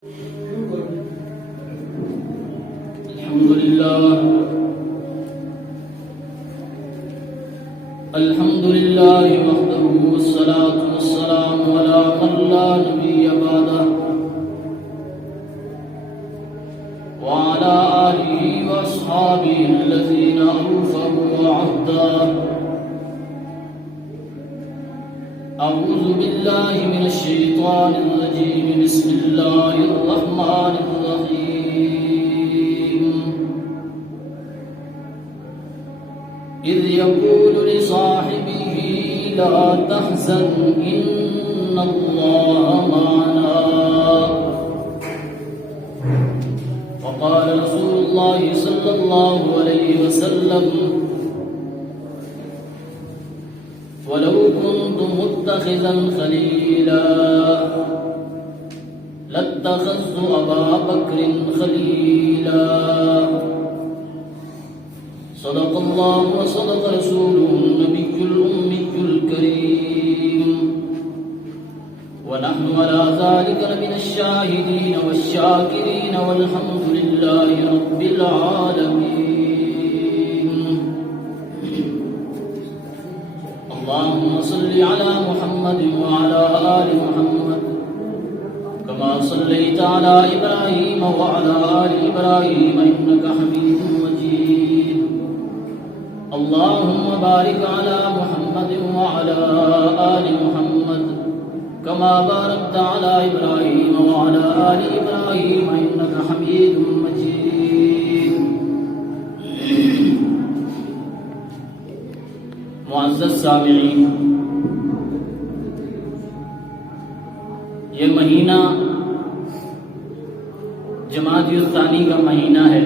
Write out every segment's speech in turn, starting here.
الحمد لله وحده والصلاة والسلام على من لا نبي بعده وعلى آله وأصحابه الذين أوفوا عهدا. أعوذ بالله من الشيطان الرجيم. بسم الله الرحمن الرحيم. إذ يقول لصاحبه لا تحزن إن الله معنا. وقال رسول الله صلى الله عليه وسلم ولو كنت متخذا خليلا لاتخذت أبا بكر خليلا. صدق الله وصدق رسوله النبي الأمي الكريم، ونحن على ذلك لمن الشاهدين والشاكرين والحمد لله رب العالمين. اللهم صل على محمد وعلى آل محمد كما صليت على إبراهيم وعلى آل إبراهيم إنك حميد مجيد. اللهم بارك على محمد وعلى آل محمد كما باركت على إبراهيم وعلى آل إبراهيم إنك حميد مجيد. معزز سامعین، یہ مہینہ جمادی الثانی کا مہینہ ہے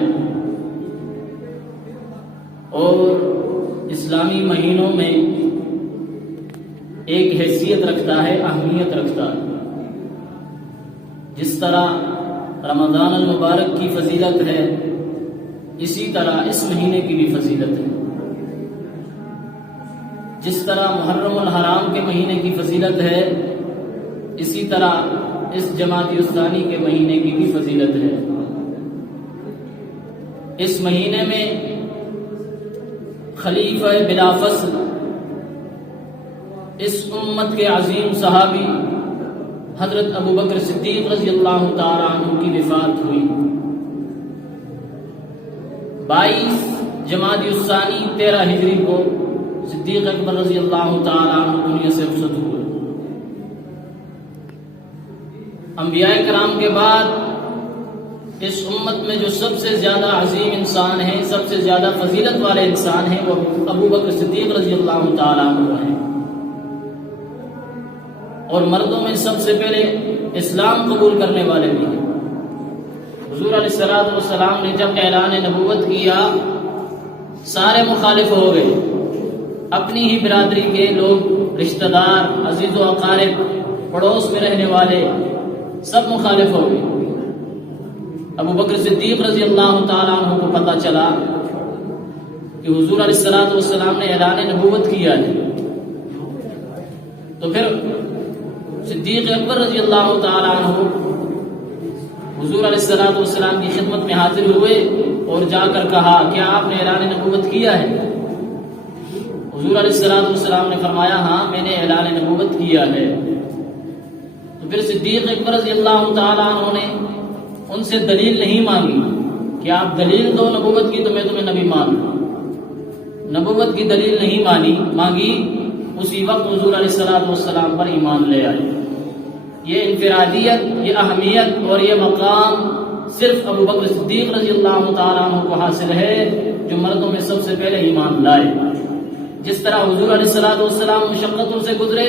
اور اسلامی مہینوں میں ایک حیثیت رکھتا ہے، اہمیت رکھتا ہے. جس طرح رمضان المبارک کی فضیلت ہے، اسی طرح اس مہینے کی بھی فضیلت ہے. جس طرح محرم الحرام کے مہینے کی فضیلت ہے، اسی طرح اس جمادی الثانی کے مہینے کی بھی فضیلت ہے. اس مہینے میں خلیفہ بلا فصل اس امت کے عظیم صحابی حضرت ابو بکر صدیق رضی اللہ تعالی عنہ کی وفات ہوئی. 22 جمادی الثانی 13 ہجری کو صدیق اکبر رضی اللہ تعالی عنہ دنیا سے رخصت ہوئے. انبیاء کرام کے بعد اس امت میں جو سب سے زیادہ عظیم انسان ہیں، سب سے زیادہ فضیلت والے انسان ہیں، وہ ابو بکر صدیق رضی اللہ تعالی عنہ ہیں. اور مردوں میں سب سے پہلے اسلام قبول کرنے والے بھی ہیں. حضور علیہ الصلوۃ والسلام نے جب اعلان نبوت کیا، سارے مخالف ہو گئے. اپنی ہی برادری کے لوگ، رشتہ دار، عزیز و اقارب، پڑوس میں رہنے والے سب مخالف ہو گئے. ابو بکر صدیق رضی اللہ تعالیٰ عنہ کو پتہ چلا کہ حضور علیہ الصلوۃ والسلام نے اعلان نبوت کیا ہے. تو پھر صدیق اکبر رضی اللہ تعالیٰ عنہ حضور علیہ الصلوۃ والسلام کی خدمت میں حاضر ہوئے اور جا کر کہا کہ آپ نے اعلان نبوت کیا ہے؟ حضور علیہ الصلوۃ والسلام نے فرمایا ہاں میں نے اعلان نبوت کیا ہے. تو پھر صدیق اکبر رضی اللہ تعالیٰ عنہ نے ان سے دلیل نہیں مانگی کہ آپ دلیل دو نبوت کی تو میں تمہیں نبی مانوں. نبوت کی دلیل نہیں مانگی. اسی وقت حضور علیہ الصلوۃ والسلام پر ایمان لے آئے. یہ انفرادیت، یہ اہمیت اور یہ مقام صرف ابو بکر صدیق رضی اللہ تعالیٰ عنہ کو حاصل ہے، جو مردوں میں سب سے پہلے ایمان لائے. جس طرح حضور علیہ الصلوۃ والسلام مشقتوں سے گزرے،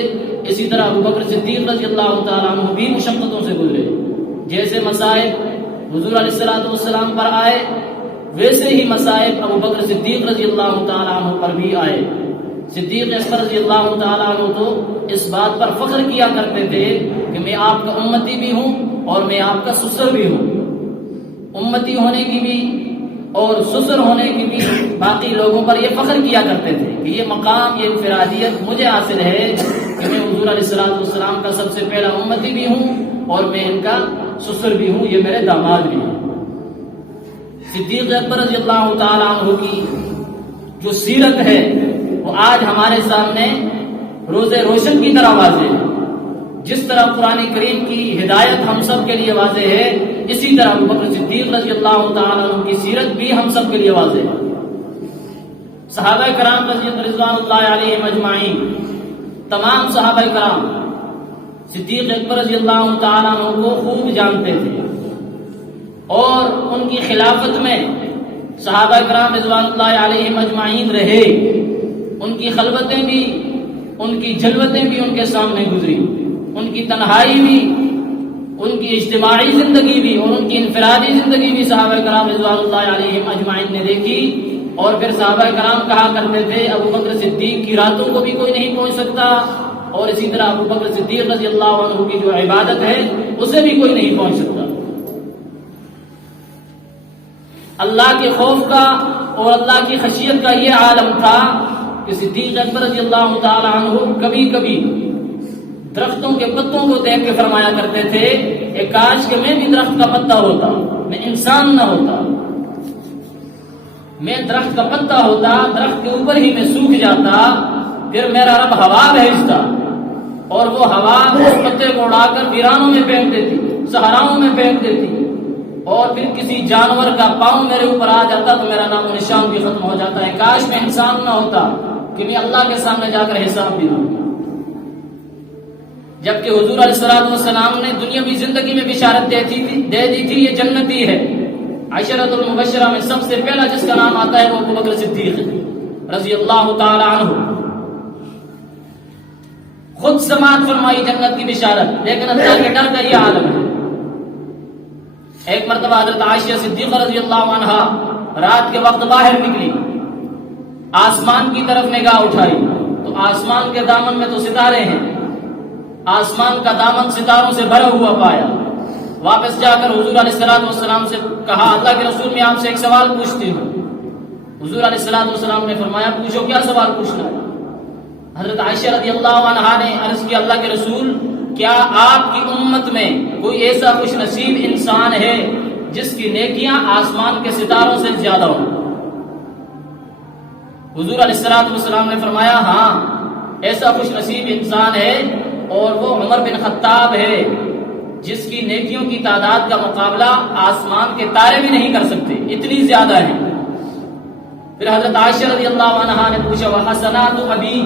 اسی طرح ابو بکر صدیق رضی اللہ تعالیٰ عنہ بھی مشقتوں سے گزرے. جیسے مصائب حضور علیہ الصلوۃ والسلام پر آئے، ویسے ہی مصائب ابو بکر صدیق رضی اللہ تعالیٰ عنہ پر بھی آئے. صدیق اکبر رضی اللہ تعالیٰ عنہ تو اس بات پر فخر کیا کرتے تھے کہ میں آپ کا امتی بھی ہوں اور میں آپ کا سسر بھی ہوں. امتی ہونے کی بھی اور سسر ہونے کی بھی باقی لوگوں پر یہ فخر کیا کرتے تھے کہ یہ مقام، یہ انفرادیت مجھے حاصل ہے کہ میں حضور علیہ الصلوۃ والسلام کا سب سے پہلا امتی بھی ہوں اور میں ان کا سسر بھی ہوں، یہ میرے داماد بھی ہیں۔ صدیق اکبر رضی اللہ تعالیٰ عنہ کی جو سیرت ہے وہ آج ہمارے سامنے روز روشن کی طرح واضح ہے۔ جس طرح قرآن کریم کی ہدایت ہم سب کے لیے واضح ہے، اسی طرح ابوبکر صدیق رضی اللہ تعالیٰ عنہ کی سیرت بھی ہم سب کے لیے واضح ہے۔ صحابہ کرام رضوان اللہ علیہم اجمعین، تمام صحابہ کرام صدیق اکبر رضی اللہ تعالیٰ عنہ کو خوب جانتے تھے، اور ان کی خلافت میں صحابہ کرام رضوان اللہ علیہم اجمعین رہے۔ ان کی خلوتیں بھی، ان کی جلوتیں بھی ان کے سامنے گزری، ان کی تنہائی بھی، ان کی اجتماعی زندگی بھی اور ان کی انفرادی زندگی بھی صحابہ کرام رضوان اللہ علیہم اجمعین نے دیکھی۔ اور پھر صحابہ کرام کہا کرتے تھے ابوبکر صدیق کی راتوں کو بھی کوئی نہیں پہنچ سکتا، اور اسی طرح ابوبکر صدیق رضی اللہ عنہ کی جو عبادت ہے اسے بھی کوئی نہیں پہنچ سکتا۔ اللہ کے خوف کا اور اللہ کی خشیت کا یہ عالم تھا کہ صدیق اکبر رضی اللہ تعالی عنہ کبھی کبھی درختوں کے پتوں کو دیکھ کے فرمایا کرتے تھے کہ کاش کہ میں بھی درخت کا پتا ہوتا، میں انسان نہ ہوتا، میں درخت کا پتا ہوتا، درخت کے اوپر ہی میں سوکھ جاتا، پھر میرا رب ہوا بھیجتا اور وہ ہوا اس پتے کو اڑا کر ویرانوں میں پھینک دیتی، صحراؤں میں پھینک دیتی، اور پھر کسی جانور کا پاؤں میرے اوپر آ جاتا تو میرا نام و نشان بھی ختم ہو جاتا ہے۔ کاش میں انسان نہ ہوتا کہ میں اللہ کے سامنے جا کر حساب بھی دوں۔ جبکہ حضور علیہ الصلوۃ والسلام نے دنیاوی زندگی میں بشارت دے دی تھی یہ جنتی ہے۔ عشرۃ المبشرہ میں سب سے پہلا جس کا نام آتا ہے وہ ابوبکر صدیق رضی اللہ تعالی عنہ۔ خود سماعت فرمائی جنت کی بشارت، لیکن اللہ کے ڈر کا یہ عالم ہے۔ ایک مرتبہ حضرت عائشہ صدیقہ رضی اللہ عنہا رات کے وقت باہر نکلی، آسمان کی طرف نگاہ اٹھائی تو آسمان کے دامن میں تو ستارے ہیں، آسمان کا دامن ستاروں سے بھرا ہوا پایا۔ واپس جا کر حضور علیہ الصلوۃ والسلام سے کہا اللہ کے رسول میں آپ سے ایک سوال پوچھتی ہوں۔ حضور علیہ الصلوۃ والسلام نے فرمایا پوچھو، کیا سوال پوچھنا ہے؟ حضرت عائشہ رضی اللہ عنہا نے عرض کیا اللہ کے رسول کیا آپ کی امت میں کوئی ایسا خوش نصیب انسان ہے جس کی نیکیاں آسمان کے ستاروں سے زیادہ ہوں؟ حضور علیہ الصلوۃ والسلام نے فرمایا ہاں ایسا خوش نصیب انسان ہے، اور وہ عمر بن خطاب ہے جس کی نیکیوں کی تعداد کا مقابلہ آسمان کے تارے بھی نہیں کر سکتے، اتنی زیادہ ہے۔ پھر حضرت عائشہ رضی اللہ عنہا نے پوچھا وحسنات ابی،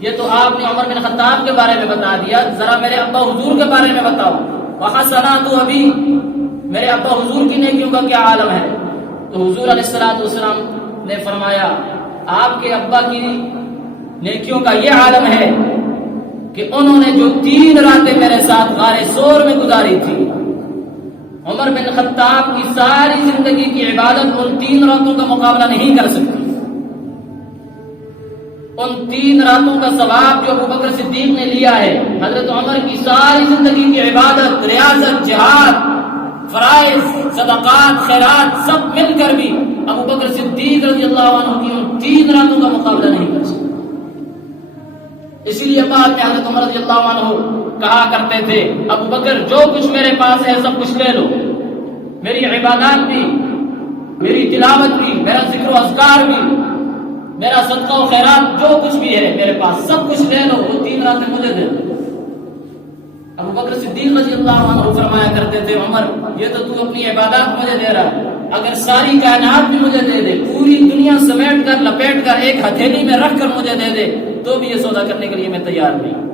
یہ تو آپ نے عمر بن خطاب کے بارے میں بتا دیا، ذرا میرے ابا حضور کے بارے میں بتاؤ۔ وحسنات ابی، میرے ابا حضور کی نیکیوں کا کیا عالم ہے؟ تو حضور علیہ الصلوۃ والسلام نے فرمایا آپ کے ابا کی نیکیوں کا یہ عالم ہے کہ انہوں نے جو 3 راتیں میرے ساتھ غار ثور میں گزاری تھی، عمر بن خطاب کی ساری زندگی کی عبادت ان 3 راتوں کا مقابلہ نہیں کر سکتی۔ ان 3 راتوں کا ثواب جو ابوبکر صدیق نے لیا ہے، حضرت عمر کی ساری زندگی کی عبادت، ریاضت، جہاد، فرائض، صدقات، خیرات سب مل کر بھی ابوبکر صدیق رضی اللہ عنہ کی ان 3 راتوں کا مقابلہ نہیں کر سکتے۔ اسی لیے بعد میں حضرت عمر رضی اللہ عنہ کہا کرتے تھے ابوبکر جو کچھ میرے پاس ہے سب کچھ لے لو، میری عبادات بھی، میری تلاوت بھی، میرا ذکر و اذکار بھی، میرا صدقہ و خیرات جو کچھ بھی ہے میرے پاس سب کچھ لے لو، وہ 3 راتیں مجھے دے دو۔ ابوبکر صدیق رضی اللہ عنہ فرمایا کرتے تھے عمر یہ تو اپنی عبادات مجھے دے رہا ہے، اگر ساری کائنات بھی مجھے دے دے، پوری دنیا سمیٹ کر لپیٹ کر ایک ہتھیلی میں رکھ کر مجھے دے دے تو بھی یہ سودا کرنے کے لیے میں تیار نہیں۔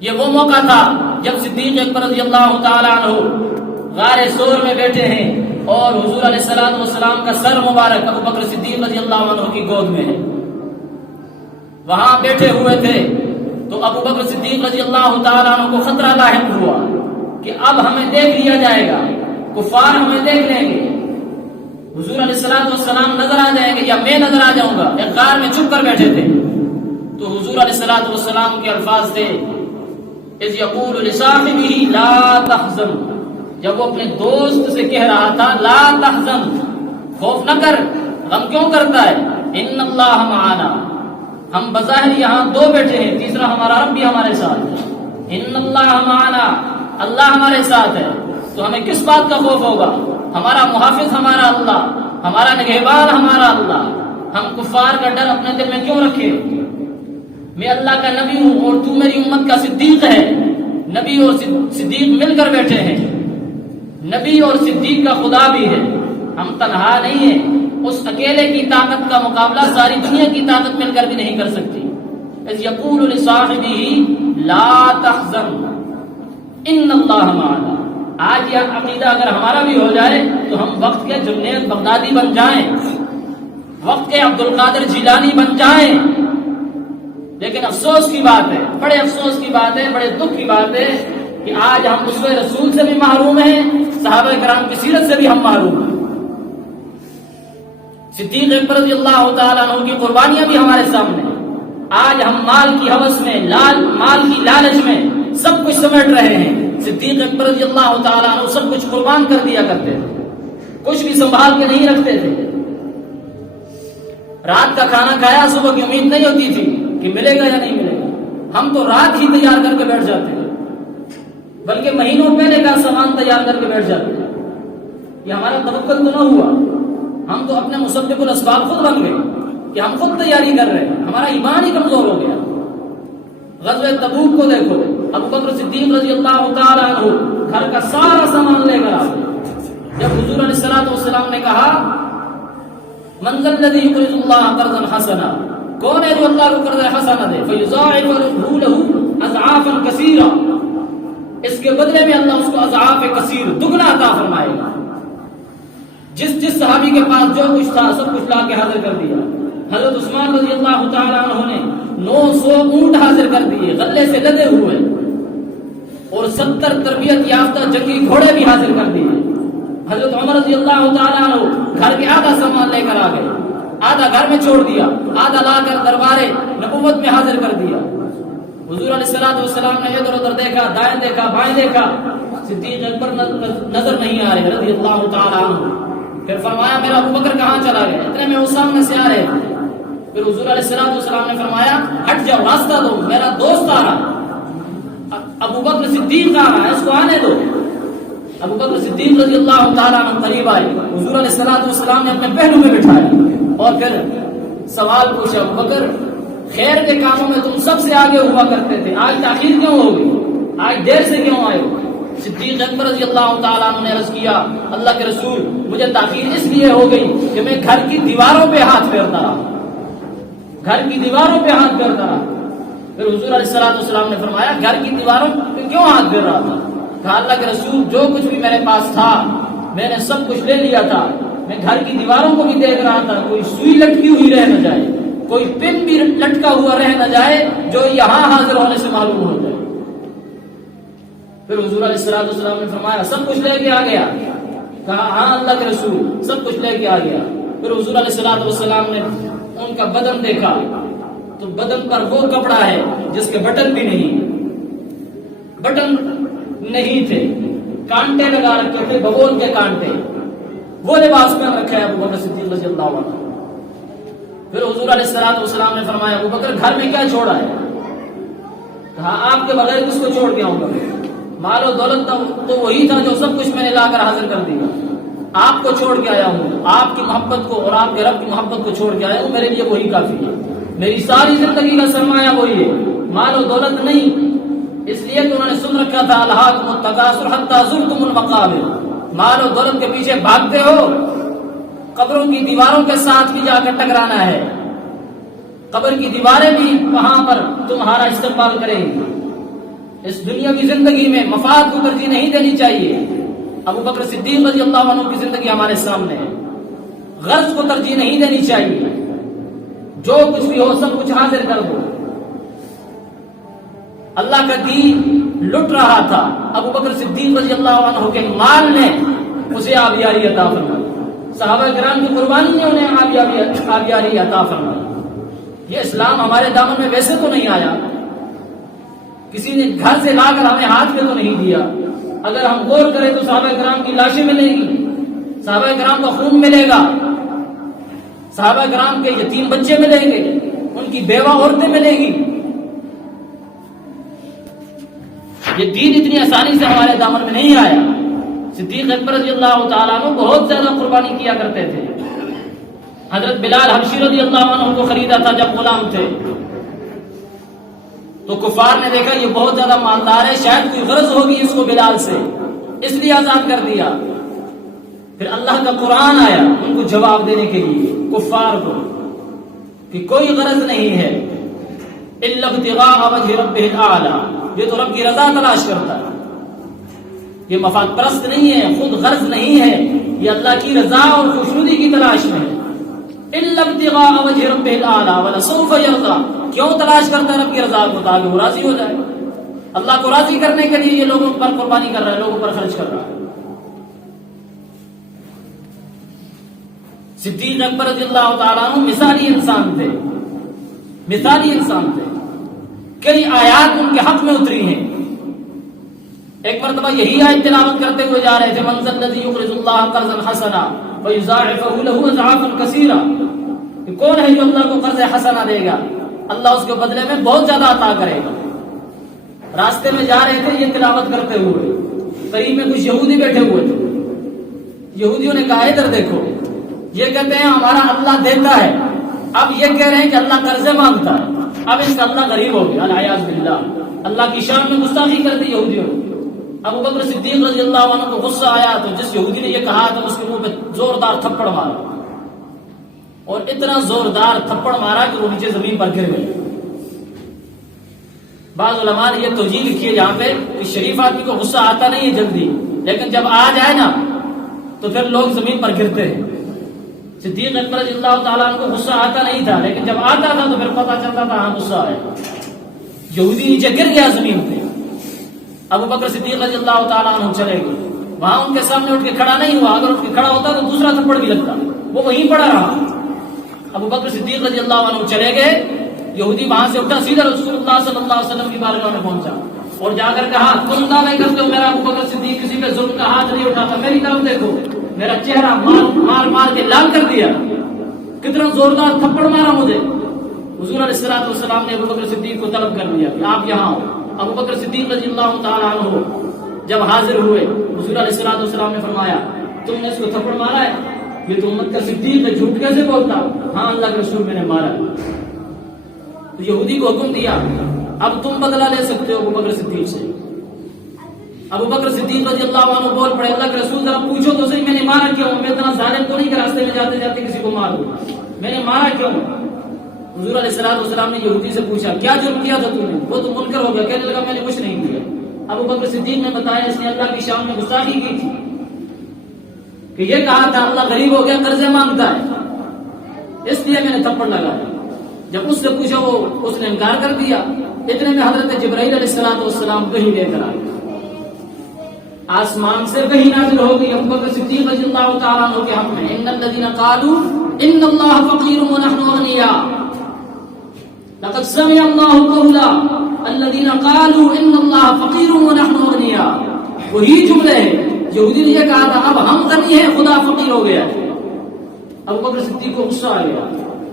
یہ وہ موقع تھا جب صدیق اکبر رضی اللہ تعالی عنہ غار ثور میں بیٹھے ہیں اور حضور علیہ الصلوۃ والسلام کا سر مبارک ابوبکر صدیق رضی اللہ عنہ کی گود میں ہے۔ وہاں بیٹھے ہوئے تھے تو ابوبکر صدیق رضی اللہ تعالی عنہ کو خطرہ لاحق ہوا کہ اب ہمیں دیکھ لیا جائے گا، کفار ہمیں دیکھ لیں گے، حضور علیہ الصلوۃ والسلام نظر آ جائیں گے یا میں نظر آ جاؤں گا۔ ایک غار میں چھپ کر بیٹھے تھے تو حضور علیہ الصلوۃ والسلام کے الفاظ تھے اذ یقول لصاحبہ لا تحزن، جب وہ اپنے دوست سے کہہ رہا تھا لا تحزن، خوف نہ کر، غم کیوں کرتا ہے، ان اللہ معنا، ہم بظاہر یہاں 2 بیٹھے ہیں، تیسرا ہمارا رب بھی ہمارے ساتھ ہے، ان اللہ معنا، اللہ ہمارے ساتھ ہے تو ہمیں کس بات کا خوف ہوگا؟ ہمارا محافظ ہمارا اللہ، ہمارا نگہبان ہمارا اللہ، ہم کفار کا ڈر اپنے دل میں کیوں رکھے؟ میں اللہ کا نبی ہوں اور تو میری امت کا صدیق ہے، نبی اور صدیق مل کر بیٹھے ہیں، نبی اور صدیق کا خدا بھی ہے، ہم تنہا نہیں ہیں، اس اکیلے کی طاقت کا مقابلہ ساری دنیا کی طاقت مل کر بھی نہیں کر سکتی۔ اذ یقول لصاحبہ لا تحزن ان اللہ معنا۔ آج یہ عقیدہ اگر ہمارا بھی ہو جائے تو ہم وقت کے جنید بغدادی بن جائیں، وقت کے عبد القادر جیلانی بن جائیں، لیکن افسوس کی بات ہے، بڑے افسوس کی بات ہے، بڑے دکھ کی بات ہے کہ آج ہم اسوہ رسول سے بھی محروم ہیں، صحابہ کرام کی سیرت سے بھی ہم محروم ہیں۔ صدیق اکبر رضی اللہ تعالیٰ عنہ کی قربانیاں بھی ہمارے سامنے ہیں۔ آج ہم مال کی ہوس میں، مال کی لالچ میں سب کچھ سمیٹ رہے ہیں۔ صدیق اکبر رضی اللہ تعالیٰ عنہ سب کچھ قربان کر دیا کرتے تھے، کچھ بھی سنبھال کے نہیں رکھتے تھے۔ رات کا کھانا کھایا، صبح کی امید نہیں ہوتی تھی کہ ملے گا یا نہیں ملے گا، ہم تو رات ہی تیار کر کے بیٹھ جاتے ہیں، بلکہ مہینوں پہلے کا سامان تیار کر کے بیٹھ جاتے ہیں۔ یہ ہمارا توکل تو نہ ہوا، ہم تو اپنے مسبب الاسباب خود بن گئے کہ ہم خود تیاری کر رہے ہیں، ہمارا ایمان ہی کمزور ہو گیا۔ غزوہ تبوک کو دیکھو، ابو بکر صدیق رضی اللہ تعالیٰ عنہ گھر کا سارا سامان لے کر آئے۔ جب حضور علیہ الصلوۃ والسلام نے کہا من ذا الذی یقرض اللہ قرضا حسنا، کون ہے جو اللہ کو قرض حسنا دے، فیضاعفہ لہ اضعافا کثیرا، اس کے بدلے میں اللہ اس کو اضعاف کثیر دگنا عطا فرمائے گا۔ جس صحابی کے پاس جو کچھ تھا سب کچھ لا کے حاضر کر دیا۔ حضرت عثمان رضی اللہ تعالیٰ عنہ نے 900 اونٹ حاضر کر دیے غلے سے لدے ہوئے، اور 70 تربیت یافتہ جنگی گھوڑے بھی حاضر کر دیے۔ حضرت عمر رضی اللہ تعالیٰ عنہ گھر کے آدھا سامان لے کر آ گئے، آدھا گھر میں چھوڑ دیا، آدھا لا کر دربار نبوت میں حاضر کر دیا۔ حضور علیہ الصلوۃ والسلام نے ادھر ادھر دیکھا، دائیں دیکھا، بائیں دیکھا، صدیق اکبر نظر نہیں آ رہے رضی اللہ تعالیٰ عنہ۔ پھر فرمایا میرا ابو بکر کہاں چلا گیا؟ اتنے میں وہ سامنے سے آ رہے تھے۔ پھر حضور علیہ الصلوۃ والسلام نے فرمایا ہٹ جاؤ، راستہ دو، میرا دوست آ رہا، ابو بکر صدیق آ رہا ہے، اس کو آنے دو۔ ابو بکر صدیق رضی اللہ تعالیٰ عنہ قریب آئے، حضور علیہ الصلوۃ والسلام نے اپنے پہلو میں بٹھایا اور پھر سوال پوچھا، ابو بکر خیر کے کاموں میں تم سب سے آگے ہوا کرتے تھے، آج تاخیر کیوں ہو گئی؟ آج دیر سے کیوں آئے ہو؟ صدیق اکبر رضی اللہ تعالیٰ عنہ نے عرض کیا اللہ کے رسول مجھے تاخیر اس لیے ہو گئی کہ میں گھر کی دیواروں پہ ہاتھ پھیرتا رہا، گھر کی دیواروں پہ ہاتھ پھیرتا رہا۔ پھر حضور علیہ الصلوۃ والسلام نے فرمایا گھر کی دیواروں پہ کیوں ہاتھ پھیر رہا تھا؟ کہا اللہ کے رسول جو کچھ بھی میرے پاس تھا میں نے سب کچھ لے لیا تھا، میں گھر کی دیواروں کو بھی دیکھ رہا تھا، کوئی سوئی لٹکی ہوئی رہ نہ جائے، کوئی پن بھی لٹکا ہوا رہ نہ جائے جو یہاں حاضر ہونے سے معلوم ہو جائے۔ پھر حضور علیہ الصلوۃ والسلام نے فرمایا سب کچھ لے کے آ گیا؟ کہا ہاں اللہ کے رسول سب کچھ لے کے آ گیا۔ پھر حضور علیہ الصلوۃ والسلام نے ان کا بدن دیکھا تو بدن پر وہ کپڑا ہے جس کے بٹن بھی نہیں، بٹن نہیں تھے، کانٹے لگا رکھے تھے، ببول کے کانٹے، وہ لباس پہن رکھا ہے ابو بکر صدیق رضی اللہ عنہ۔ پھر حضور علیہ الصلوۃ والسلام نے فرمایا ابو بکر گھر میں کیا چھوڑا ہے؟ کہا آپ کے بغیر کس کو چھوڑ کے آؤں گا؟ مال و دولت تو وہی تھا جو سب کچھ میں نے لا کر حاضر کر دیا، آپ کو چھوڑ کے آیا ہوں، آپ کی محبت کو اور آپ کے رب کی محبت کو چھوڑ کے آیا ہوں، میرے لیے وہی کافی ہے، میری ساری زندگی کا سرمایہ وہی ہے، مال و دولت نہیں۔ اس لیے کہ انہوں نے سن رکھا تھا الہاکم التکاثر حتی زرتم المقابر، مال و دولت کے پیچھے بھاگتے ہو، قبروں کی دیواروں کے ساتھ بھی جا کر ٹکرانا ہے، قبر کی دیواریں بھی وہاں پر تمہارا استقبال کریں گی۔ اس دنیا کی زندگی میں مفاد کو ترجیح نہیں دینی چاہیے۔ ابو بکر صدیق رضی اللہ عنہ کی زندگی ہمارے سامنے ہے، غرض کو ترجیح نہیں دینی چاہیے، جو کچھ بھی ہو سب کچھ حاضر کر دو۔ اللہ کا دین لٹ رہا تھا، ابو بکر صدیق رضی اللہ عنہ کے مال نے اسے آبیاری عطا فرمائی، صحابہ کرام کی قربانی نے انہیں آبیاری عطا فرمائی۔ یہ اسلام ہمارے دامن میں ویسے تو نہیں آیا، کسی نے گھر سے لا کر ہمیں ہاتھ میں تو نہیں دیا۔ اگر ہم غور کریں تو صحابہ کرام کی لاشیں ملیں گی، صحابہ کرام کا خون ملے گا، صحابہ کرام کے یتیم بچے ملیں گے، ان کی بیوہ عورتیں ملیں گی۔ یہ دین اتنی آسانی سے ہمارے دامن میں نہیں آیا۔ صدیق اکبر رضی اللہ تعالیٰ عنہ بہت زیادہ قربانی کیا کرتے تھے۔ حضرت بلال حبشی رضی اللہ عنہ کو خریدا تھا جب غلام تھے، تو کفار نے دیکھا یہ بہت زیادہ مالدار ہے، شاید کوئی غرض ہوگی اس کو بلال سے، اس لیے آزاد کر دیا۔ پھر اللہ کا قرآن آیا ان کو جواب دینے کے لیے کفار کو کہ کوئی غرض نہیں ہے، الا ابتغاء وجہ ربہ الاعلی، یہ تو رب کی رضا تلاش کرتا ہے، یہ مفاد پرست نہیں ہے، خود غرض نہیں ہے، یہ اللہ کی رضا اور خوشنودی کی تلاش میں ہے۔ الا ابتغاء وجہ ربہ الاعلی ولسوف یرضی، کیوں تلاش کرتا ہے رب کی رضا کو؟ تاکہ وہ راضی ہو جائے۔ اللہ کو راضی کرنے کے لیے یہ لوگوں پر قربانی کر رہا ہے، لوگوں پر خرچ کر رہا ہے۔ صدیق اکبر رضی اللہ تعالیٰ عنہ مثالی انسان تھے، مثالی انسان تھے۔ کئی آیات ان کے حق میں اتری ہیں۔ ایک مرتبہ یہی آیت تلاوت کرتے ہوئے جا رہے تھے، من ذا الذی یقرض اللہ قرضا حسنا ویضاعفہ لہ اضعافا کثیرا، کہ کون ہے جو اللہ کو قرض حسنا دے گا، اللہ اس کے بدلے میں بہت زیادہ عطا کرے گا۔ راستے میں جا رہے تھے یہ تلاوت کرتے ہوئے، قریب میں کچھ یہودی بیٹھے ہوئے تھے۔ یہودیوں نے کہا ادھر دیکھو، یہ کہتے ہیں ہمارا اللہ دیتا ہے، اب یہ کہہ رہے ہیں کہ اللہ قرضے مانگتا ہے، اب اس کا اللہ غریب ہو گیا، العیاذ باللہ۔ اللہ کی شان میں گستاخی کر دی یہودیوں نے۔ ابو بکر صدیق رضی اللہ عنہ کو غصہ آیا تو جس یہودی نے یہ کہا تو اس کے منہ پہ زوردار تھپڑ مارا، اور اتنا زوردار تھپڑ مارا کہ وہ نیچے زمین پر گر گئے۔ بعض علماء نے یہ توجیہ لکھی ہے یہاں پہ کہ شریف آدمی کو غصہ آتا نہیں ہے جلدی، لیکن جب آ جائے نا تو پھر لوگ زمین پر گرتے ہیں۔ صدیق اکبر رضی اللہ تعالیٰ عنہ کو غصہ آتا نہیں تھا، لیکن جب آتا تھا تو پھر پتہ چلتا تھا ہاں غصہ ہے۔ یہودی نیچے گر گیا زمین پہ، ابو بکر صدیق رضی اللہ تعالیٰ عنہ چلے گئے، وہاں ان کے سامنے اٹھ کے کھڑا نہیں ہوا، اگر اٹھ کے کھڑا ہوتا تو دوسرا تھپڑ بھی لگتا، وہ وہیں پڑا رہا۔ ابو بکر صدیق رضی اللہ عنہ چلے گئے، یہودی وہاں سے اٹھا، سیدھا رسول اللہ صلی اللہ علیہ وسلم کی بارگاہ میں پہنچا اور جا کر کہا تم دعوے کرتے ہو میرا ابو بکر صدیق کسی پہ ظلم کا ہاتھ نہیں اٹھاتا، میری طرف دیکھو، میرا چہرہ مار مار کے لال کر دیا، کتنا زوردار تھپڑ مارا مجھے۔ حضور علیہ السلام نے ابو بکر صدیق کو طلب کر لیا کہ آپ یہاں ہو۔ ابو بکر صدیق رضی اللہ تعالیٰ عنہ جب حاضر ہوئے، حضور علیہ السلام نے فرمایا تم نے اس کو تھپڑ مارا ہے؟ یہ تو امت کا صدیق ہے، جھوٹ کیسے بولتا؟ ہاں اللہ کے رسول میں نے مارا۔ تو یہودی کو حکم دیا اب تم بدلہ لے سکتے ہو ابو بکر صدیق سے۔ ابو بکر صدیق رضی اللہ عنہ بول پڑے اللہ کے رسول ذرا پوچھو تو صحیح میں نے مارا کیوں؟ میں اتنا ظالم تو نہیں کہ راستے میں جاتے جاتے کسی کو مار دوں، میں نے مارا کیوں؟ حضور علیہ السلام نے یہودی سے پوچھا کیا جرم کیا تھا تم نے؟ وہ تو منکر ہو گیا، کہنے لگا میں نے کچھ نہیں کیا۔ ابو بکر صدیق نے بتایا اس نے اللہ کی شان میں گستاخی کی تھی کہ یہ کہا تھا اللہ غریب ہو گیا، قرضے مانگتا ہے، اس لیے میں نے تھپڑ لگایا۔ جب اس سے پوچھا وہ اس نے انکار کر دیا۔ اتنے میں حضرت جبرائیل علیہ السلام وحی لے کر آئے، آسمان سے وحی نازل ہو گئی ابو بکر صدیق رضی اللہ تعالیٰ عنہ کے حق میں، ان الذین قالوا ان اللہ فقیر ونحن اغنیاء لقد سمع اللہ قولا الذین قالوا ان اللہ فقیر ونحن اغنیاء۔ وہی جملے ہیں یہودی نے یہ کہا تھا اب ہم غنی ہیں خدا فقیر ہو گیا۔ ابو بکر صدیق کو غصہ آ گیا،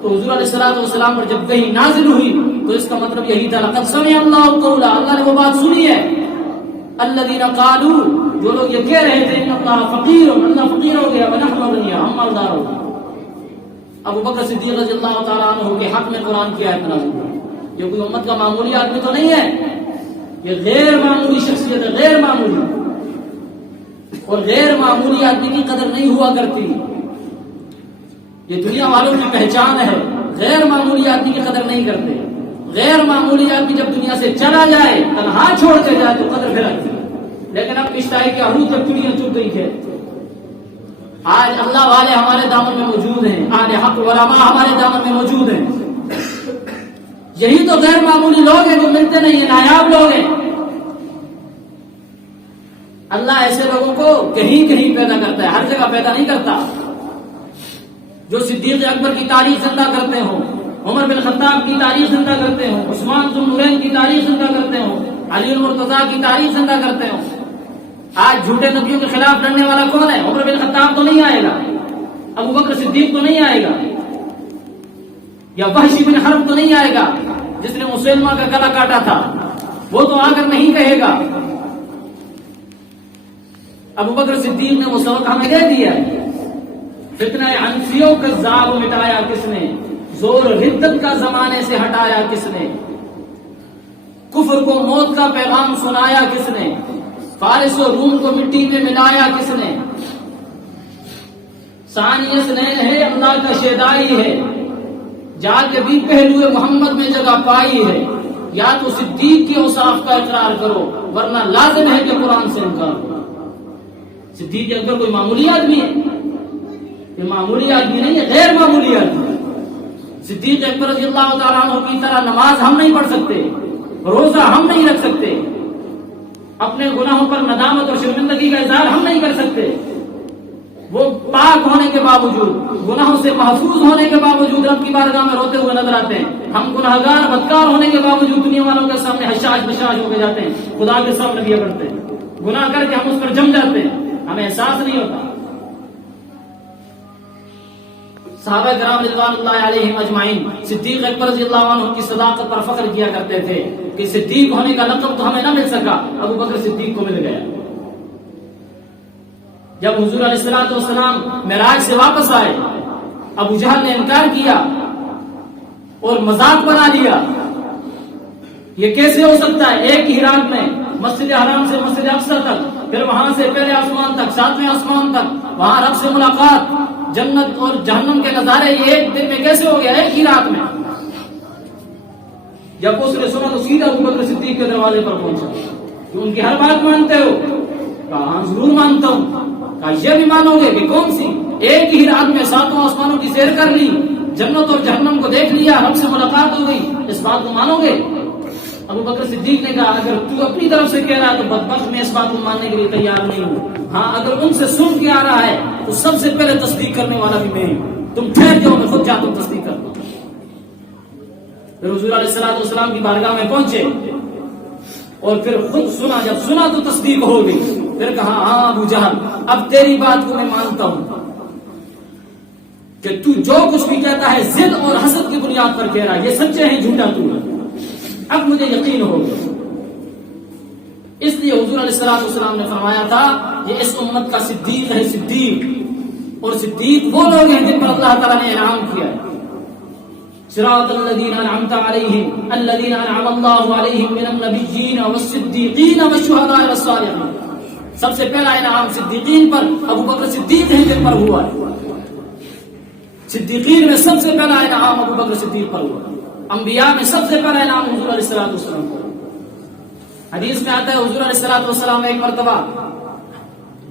تو حضور علیہ السلام پر جب وحی نازل ہوئی تو اس کا مطلب یہی تھا لقد سمع اللہ قولا، اللہ نے وہ بات سنی ہے، الذین قالوا جو لوگ یہ کہہ رہے تھے ان اللہ فقیر، اللہ فقیر ہو گیا، ونحن اغنیاء ہم مالدار ہو گئے۔ ابو بکر صدیق رضی اللہ تعالیٰ عنہ کے حق میں قرآن کی آیت نازل ہوئی۔ یہ کوئی امت کا معمولی آدمی تو نہیں ہے، یہ غیر معمولی شخصیت ہے، غیر معمولی، اور غیر معمولی آدمی کی قدر نہیں ہوا کرتی، یہ دنیا والوں کی پہچان ہے، غیر معمولی آدمی کی قدر نہیں کرتے۔ غیر معمولی آدمی جب دنیا سے چلا جائے، تنہا چھوڑ کے جائے تو قدر پھر آتی ہے، لیکن اب اشتہائی کے عروج تک دنیا چل رہی ہے۔ آج اللہ والے ہمارے دامن میں موجود ہیں، اہل حق علماء ہمارے دامن میں موجود ہیں، یہی تو غیر معمولی لوگ ہیں جو ملتے نہیں ہیں، نایاب لوگ ہیں۔ اللہ ایسے لوگوں کو کہیں کہیں پیدا کرتا ہے، ہر جگہ پیدا نہیں کرتا۔ جو صدیق اکبر کی تاریخ زندہ کرتے ہوں، عمر بن خطاب کی تاریخ زندہ کرتے ہوں، عثمان ذو النورین کی تاریخ زندہ کرتے ہوں، علی المرتضیٰ کی تاریخ زندہ کرتے ہوں۔ آج جھوٹے نبیوں کے خلاف لڑنے والا کون ہے؟ عمر بن خطاب تو نہیں آئے گا، ابو بکر صدیق تو نہیں آئے گا، یا وحشی بن حرب تو نہیں آئے گا جس نے مسلمہ کا گلا کاٹا تھا، وہ تو آ کر نہیں کہے گا ابو بکر صدیق نے وہ سبق ہمیں دے دیا ہے. فتنہ عنفیوں کا زار مٹایا کس نے؟ زور ردت کا زمانے سے ہٹایا کس نے؟ کفر کو موت کا پیغام سنایا کس نے؟ فارس و روم کو مٹی میں ملایا کس نے؟ ثانیت نہیں ہے اللہ کا شیدائی ہے، جا کے بھی پہلو محمد میں جگہ پائی ہے. یا تو صدیق کے اوصاف کا اقرار کرو ورنہ لازم ہے کہ قرآن سے انکار کرو. صدیق اکبر کوئی معمولی آدمی ہے؟ یہ معمولی آدمی نہیں ہے، غیر معمولی آدمی. صدیق اکبر رضی اللہ تعالیٰ عنہ کی طرح نماز ہم نہیں پڑھ سکتے، روزہ ہم نہیں رکھ سکتے، اپنے گناہوں پر ندامت اور شرمندگی کا اظہار ہم نہیں کر سکتے. وہ پاک ہونے کے باوجود، گناہوں سے محفوظ ہونے کے باوجود رب کی بارگاہ میں روتے ہوئے نظر آتے ہیں. ہم گناہگار بدکار ہونے کے باوجود دنیا والوں کے سامنے حشاش بشاش ہو کے جاتے ہیں، خدا کے سامنے دیا کرتے ہیں. گناہ کر کے ہم اس پر جم جاتے ہیں، ہمیں احساس نہیں ہوتا. صحابہ کرام رضوان اللہ علیہم اجمعین صدیق اکبر رضی اللہ عنہ کی صداقت پر فخر کیا کرتے تھے کہ صدیق ہونے کا لقب تو ہمیں نہ مل سکا، ابو بکر صدیق کو مل گیا. جب حضور علیہ الصلوۃ والسلام معراج سے واپس آئے، ابو جہل نے انکار کیا اور مذاق بنا لیا. یہ کیسے ہو سکتا ہے؟ ایک ہی رات میں مسجد حرام سے مسجد اقصی تک، پھر وہاں سے پہلے آسمان تک، ساتویں آسمان تک، وہاں رب سے ملاقات، جنت اور جہنم کے نظارے، یہ ایک دن میں کیسے ہو گیا؟ ایک ہی رات میں. جب اس نے سنا تو سیدھا ابو بکر صدیق کے دروازے پر پہنچا کہ ان کی ہر بات مانتے ہو؟ کہا ہاں ضرور مانتا ہوں. کہا یہ بھی مانو گے کہ کون سی؟ ایک ہی رات میں ساتوں آسمانوں کی سیر کر لی، جنت اور جہنم کو دیکھ لیا، رب سے ملاقات ہو گئی، اس بات کو مانو گے؟ ابو بکر صدیق نے کہا اگر تو اپنی طرف سے کہہ رہا ہے تو بدبخت میں اس بات کو ماننے کے لیے تیار نہیں ہوں. ہاں اگر ان سے سن کے آ رہا ہے تو سب سے پہلے تصدیق کرنے والا بھی میں ہوں. تم ٹھہر جاؤ، میں خود جاتا ہوں تصدیق کرتا ہوں. پھر حضور علیہ الصلوۃ والسلام کی بارگاہ میں پہنچے اور پھر خود سنا. جب سنا تو تصدیق ہو گئی. پھر کہا ہاں ابو جہل، اب تیری بات کو میں مانتا ہوں کہ تو جو کچھ بھی کہتا ہے ضد اور حسد کی بنیاد پر کہہ رہا ہے، یہ سچے ہیں جھوٹا تو ہے. اب مجھے یقین ہو گیا. اس لیے حضور علیہ الصلوۃ والسلام نے فرمایا تھا یہ اس امت کا صدیق ہے. صدیق اور صدیق وہ لوگ ہیں جن پر اللہ تعالیٰ نے انعام کیا ہے. صراط الذین انعمت علیہم الذین انعم اللہ علیہم من النبیین والصدیقین والشہداء والصالحین. سب سے پہلا انعام صدیقین پر ابو بکر صدیق ہیں جن پر ہوا ہے. صدیقین میں سب سے پہلا انعام ابو بکر صدیق پر ہوا. انبیاء میں سب سے پہلا انعام حضور علیہ الصلوۃ والسلام پر. حدیث میں آتا ہے حضور علیہ الصلوۃ والسلام ایک مرتبہ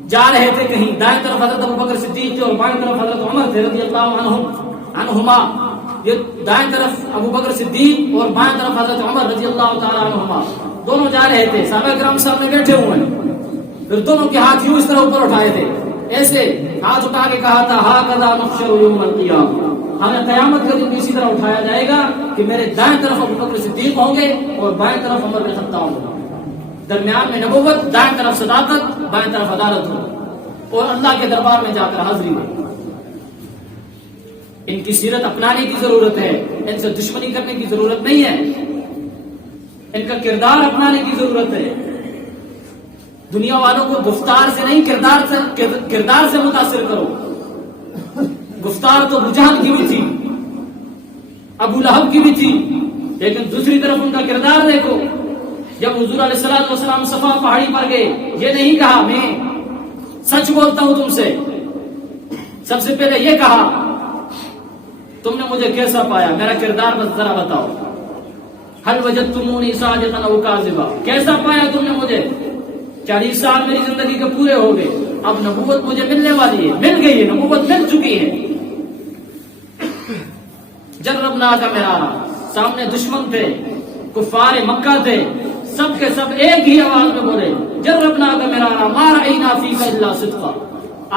جا رہے تھے کہیں، دائیں طرف حضرت ابو بکر صدیق تھے اور بائیں طرف حضرت عمر تھے رضی اللہ عنہما. یہ دائیں طرف ابو بکر صدیق اور بائیں طرف حضرت عمر رضی اللہ تعالی عنہما دونوں جا رہے تھے. صحابہ کرام سامنے بیٹھے ہوئے ہیں. پھر دونوں کے ہاتھ یوں اس طرح اوپر اٹھائے تھے، ایسے ہاتھ اٹھا کے کہا تھا ھاکذا نحشر یوم القیامہ، ہمیں قیامت کے دن اسی طرح اٹھایا جائے گا کہ میرے دائیں طرف ابو بکر صدیق ہوں گے اور بائیں طرف عمر بن خطاب ہوں گے. درمیان میں نبوت، دائیں طرف صداقت، بائیں طرف عدالت ہو اور اللہ کے دربار میں جا کر حاضری ہو. ان کی سیرت اپنانے کی ضرورت ہے، ان سے دشمنی کرنے کی ضرورت نہیں ہے. ان کا کردار اپنانے کی ضرورت ہے. دنیا والوں کو گفتار سے نہیں کردار سے متاثر کرو. گفتار تو ابو جہل کی بھی تھی، ابو لہب کی بھی تھی، لیکن دوسری طرف ان کا کردار دیکھو. جب حضور علیہ الصلوۃ والسلام صفا پہاڑی پر گئے، یہ نہیں کہا میں سچ بولتا ہوں تم سے، سب سے پہلے یہ کہا تم نے مجھے کیسا پایا، میرا کردار بس ذرا بتاؤ. هل وجدتمونی صادقا او کاذبا، کیسا پایا تم نے مجھے؟ 40 سال میری زندگی کے پورے ہو گئے، اب نبوت مجھے ملنے والی ہے، مل گئی ہے، نبوت مل چکی ہے. جربنا کا مرارا، سامنے دشمن تھے، کفار مکہ تھے، سب کے سب ایک ہی آواز میں بولے جربنا کا مرارا ما رأینا فیک الا صدقا،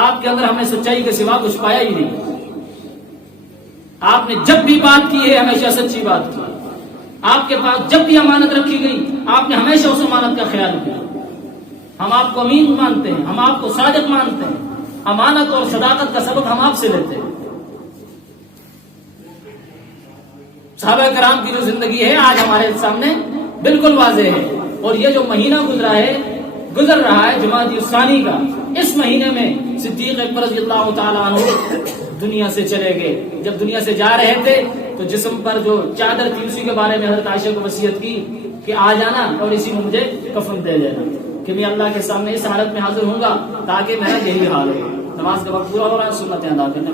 آپ کے اندر ہمیں سچائی کے سوا کچھ پایا ہی نہیں. آپ نے جب بھی بات کی ہے ہمیشہ سچی بات کی. آپ کے پاس جب بھی امانت رکھی گئی آپ نے ہمیشہ اس امانت کا خیال کیا. ہم آپ کو امین مانتے ہیں، ہم آپ کو صادق مانتے ہیں. امانت اور صداقت کا سبق ہم آپ سے لیتے ہیں. صحابہ کرام کی جو زندگی ہے آج ہمارے سامنے بالکل واضح ہے. اور یہ جو مہینہ گزر رہا ہے جمادی الثانی کا، اس مہینے میں صدیق اکبر رضی اللہ تعالیٰ عنہ دنیا سے چلے گئے. جب دنیا سے جا رہے تھے تو جسم پر جو چادر تھی اسی کے بارے میں حضرت عائشہ کو وصیت کی کہ آ جانا اور اسی میں مجھے کفن دے دینا کہ میں اللہ کے سامنے اس حالت میں حاضر ہوں گا تاکہ میرا یہی حال ہو. نماز کا وقت پورا ہو رہا ہے، سنتیں ادا کرنے